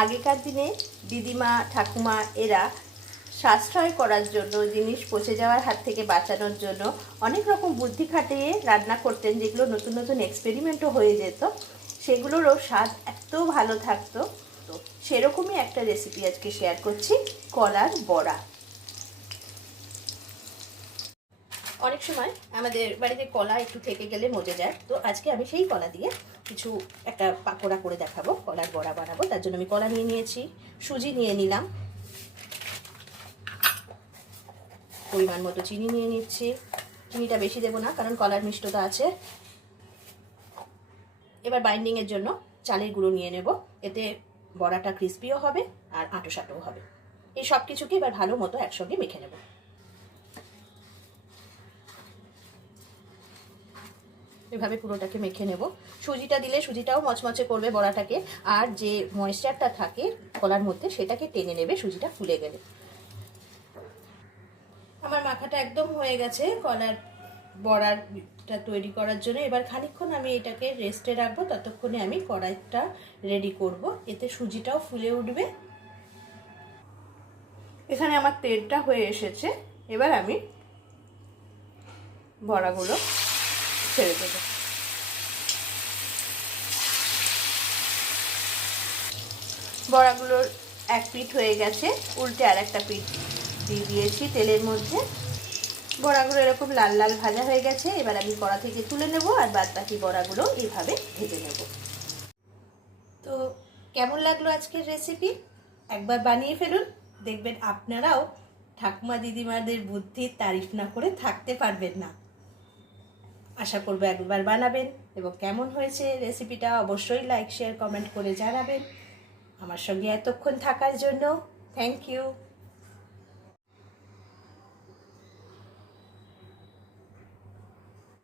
আগেকার দিনে দিদিমা ঠাকুমা এরা সাশ্রয় করার জন্য, জিনিস পচে যাওয়ার হাত থেকে বাঁচানোর জন্য অনেক রকম বুদ্ধি খাটিয়ে রান্না করতেন, যেগুলো নতুন নতুন এক্সপেরিমেন্টও হয়ে যেত। সেগুলোরও স্বাদ এত ভালো থাকতো। তো সেরকমই একটা রেসিপি আজকে শেয়ার করছি, কলার বড়া। অনেক সময় আমাদের বাড়িতে কলা একটু থেকে গেলে মজে যায়, তো আজকে আমি সেই কলা দিয়ে কিছু একটা পাকোড়া করে দেখাবো, কলার বড়া বানাবো। তার জন্য আমি কলা নিয়ে নিয়েছি, সুজি নিয়ে নিলাম, পরিমাণ মতো চিনি নিয়ে নিচ্ছি। চিনিটা বেশি দেবো না, কারণ কলার মিষ্টতা আছে। এবার বাইন্ডিংয়ের জন্য চালের গুঁড়ো নিয়ে নেব, এতে বড়াটা ক্রিস্পিও হবে আর আঁটোসাঁটোও হবে। এই সব কিছুকে এবার ভালো মতো একসঙ্গে মেখে নেব। এভাবে পুরোটাকে মেখে নেব। সুজিটা দিলে সুজিটাও মচমচে করবে বড়াটাকে, আর যে ময়েশ্চারটা থাকে কলার মধ্যে সেটাকে টেনে নেবে সুজিটা ফুলে গেলে। আমার মাখাটা একদম হয়ে গেছে কলার বড়াটা তৈরি করার জন্য। এবার খানিকক্ষণ আমি এটাকে রেস্টে রাখবো, ততক্ষণে আমি কড়াইটা রেডি করব, এতে সুজিটাও ফুলে উঠবে। এখানে আমার তেলটা হয়ে এসেছে, এবার আমি বড়াগুলো ছেড়ে দেবো। বড়াগুলোর এক পিঠ হয়ে গেছে, উল্টে আর একটা পিঠ দিয়ে দিয়েছি তেলের মধ্যে। বড়াগুলো এরকম লাল লাল ভাজা হয়ে গেছে, এবার আমি কড়া থেকে তুলে নেব আর বাদ বাকি বড়াগুলো এইভাবে ভেজে নেব। তো কেমন লাগলো আজকের রেসিপি? একবার বানিয়ে ফেলুন, দেখবেন আপনারাও ঠাকুমা দিদিমাদের বুদ্ধির তারিফ না করে থাকতে পারবেন না। আশা করবো একবার বানাবেন, এবং কেমন হয়েছে রেসিপিটা অবশ্যই লাইক শেয়ার কমেন্ট করে জানাবেন। আমার সঙ্গে এতক্ষণ থাকার জন্য থ্যাংক ইউ।